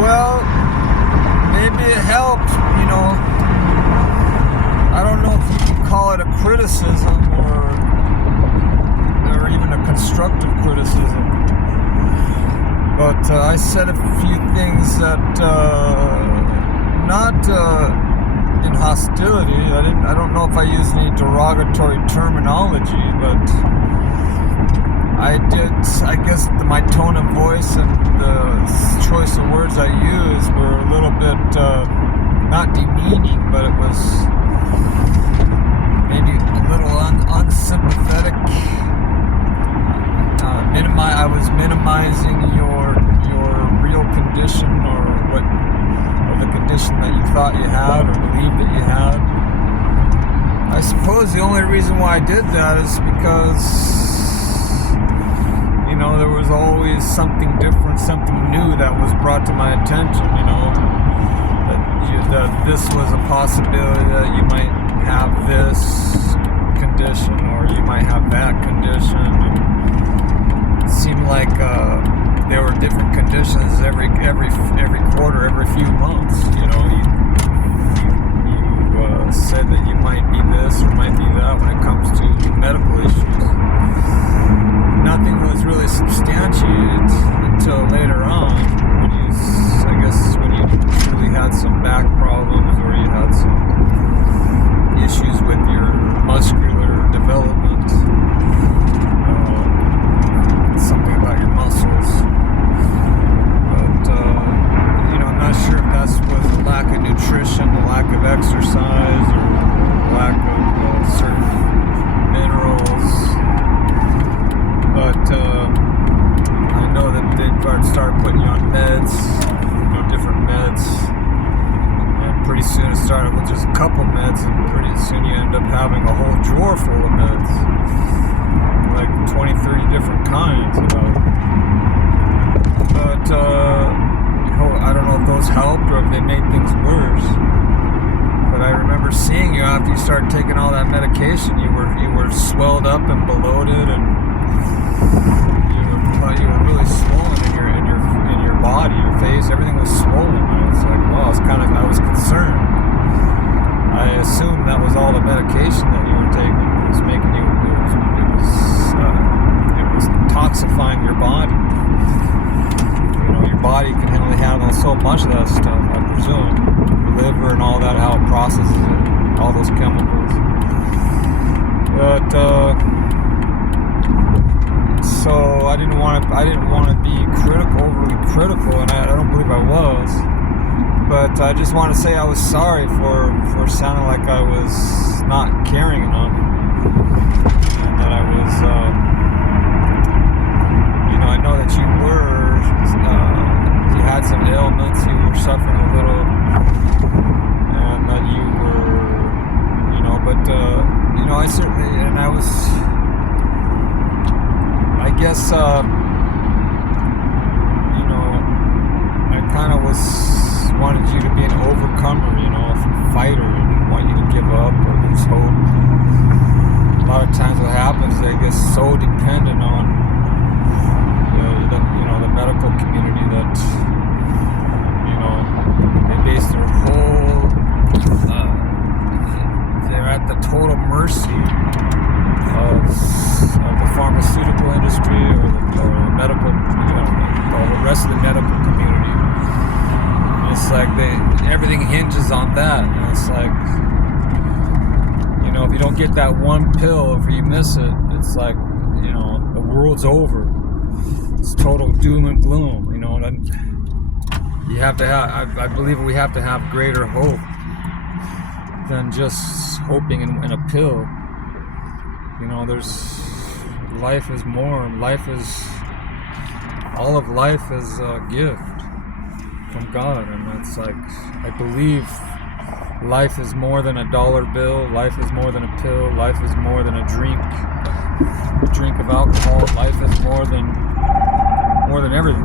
Well, maybe it helped, you know. I don't know if you can call it a criticism or even a constructive criticism. But I said a few things that, not in hostility. I don't know if I used any derogatory terminology, but I did. I guess my tone of voice and the choice of words I used were a little bit not demeaning, but it was maybe a little unsympathetic. I was minimizing your real condition or the condition that you thought you had or believed that you had. I suppose the only reason why I did that is because, you know, there was always something different, something new that was brought to my attention, you know, that this was a possibility that you might have this condition or you might have that condition. It seemed like there were different conditions every quarter, every few months. You know, you said that you might be this or might be that when it comes to medical issues. Nothing was really substantiated until later on, when you truly had some back problems or you had some issues with your muscular development. Something about your muscles, but you know, I'm not sure if that was a lack of nutrition, a lack of exercise, or lack of certain minerals. But I know that they started putting you on meds, you know, different meds, and pretty soon it started with just a couple meds, and pretty soon you end up having a whole drawer full of meds. Like 20, 30 different kinds, you know. But I don't know if those helped or if they made things worse. But I remember seeing you after you started taking all that medication. You were swelled up and bloated, and you were really swollen in your body, your face. Everything was swollen. And it's like, well, I was concerned. I assumed that was all the medication that you were taking. It was making you. It was toxifying your body. You know, your body can only handle so much of that stuff, I presume. Your liver and all that, how it processes it, all those chemicals. But so I didn't want to be overly critical, and I don't believe I was. But I just want to say I was sorry for sounding like I was not caring enough. And that I was, you know, I know that you had some ailments, you were suffering a little, and that you were, you know, but, you know, I certainly, and I was, I guess, you know, I kind of wanted you to be an overcomer, you know, a fighter, and didn't want you to give up or lose hope. A lot of times what happens, they get so dependent on the medical community that, you know, they base their whole, they're at the total mercy of the pharmaceutical industry or the medical, or the rest of the medical community. And it's like everything hinges on that, and it's like, you know, if you don't get that one pill, if you miss it, it's like, you know, the world's over. It's total doom and gloom, you know. And you have to have, I believe we have to have greater hope than just hoping in a pill. You know, life is more. All of life is a gift from God, and it's like, I believe life is more than a dollar bill. Life is more than a pill. Life is more than a drink of alcohol. Life is more than everything.